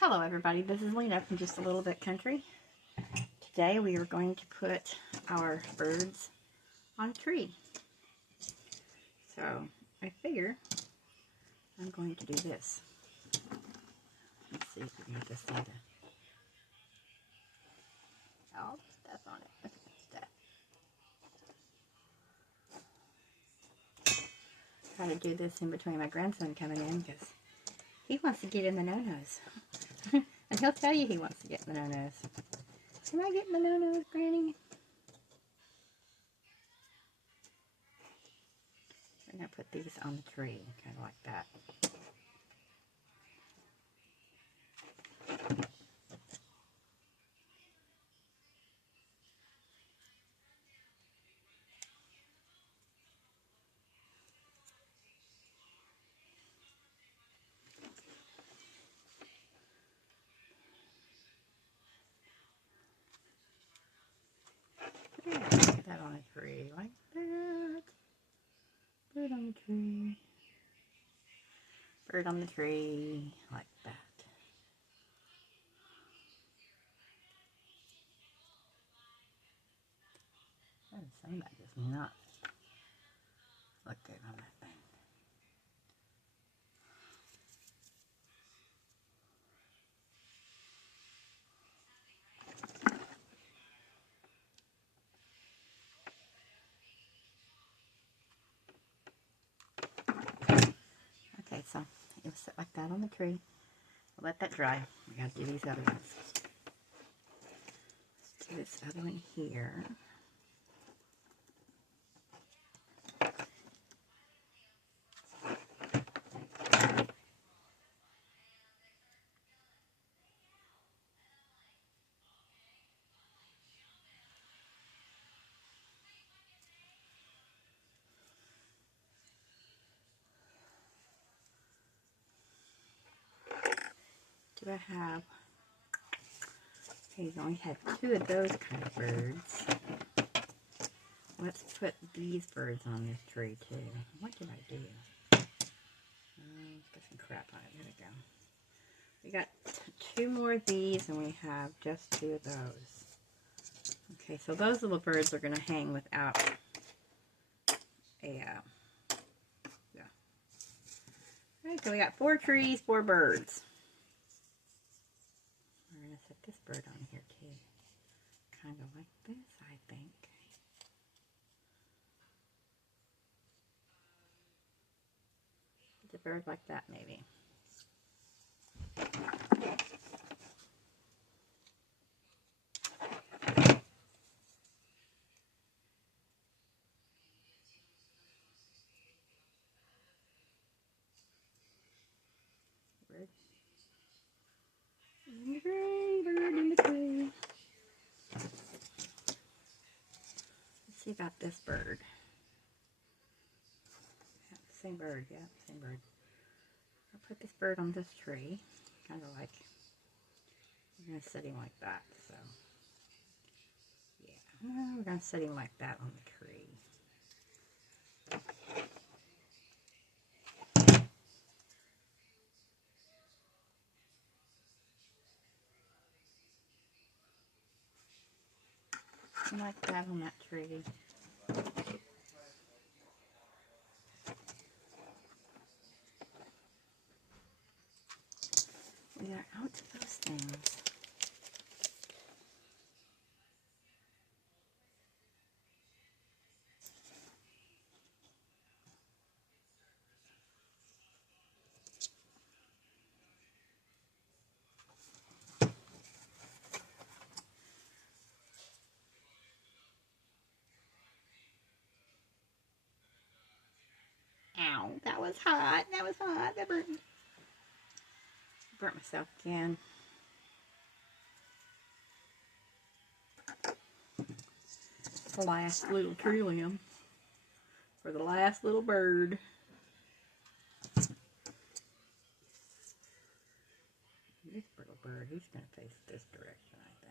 Hello everybody, this is Lena from Just a Little Bit Country. Today we are going to put our birds on a tree. So I figure I'm going to do this. Let's see if we can get this thing to... Oh, stuff on it. Look at that stuff. Try to do this in between my grandson coming in because he wants to get in the no-nos. And he'll tell you he wants to get in the no-nos. Can I get in the no-nos, Granny? We're going to put these on the tree, kind of like that. Yeah, put that on a tree like that. Bird on the tree. Bird on the tree like that. That sun that does not look good on that thing. Okay, so it'll sit like that on the tree. We'll let that dry. We gotta do these other ones. Let's do this other one here. Do I have... Okay, you only had 2 of those kind of birds. Let's put these birds on this tree too. What did I do? Got some crap on it. There we go. We got 2 more of these and we have just 2 of those. Okay, so those little birds are going to hang without a, yeah. Alright, so we got 4 trees, 4 birds. We're going to set this bird on here too. Kind of like this, I think. It's a bird like that, maybe. Bird. In the tree, bird in the tree. Let's see about this bird. Yeah, same bird, yeah, same bird. I'll put this bird on this tree, kind of like, we're going to set him like that, so, yeah, we're going to set him like that on the tree. Like that on that tree. We are out of those things. Ow, that was hot. That was hot. That burnt myself again. The last little tree limb for the last little bird. This little bird, he's going to face this direction, I think.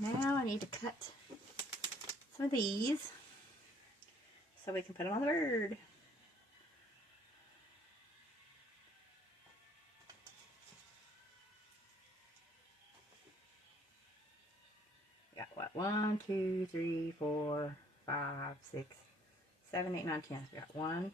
Now I need to cut some of these. so we can put them on the bird. We got what? 1, 2, 3, 4, 5, 6, 7, 8, 9, 10. So we got 1,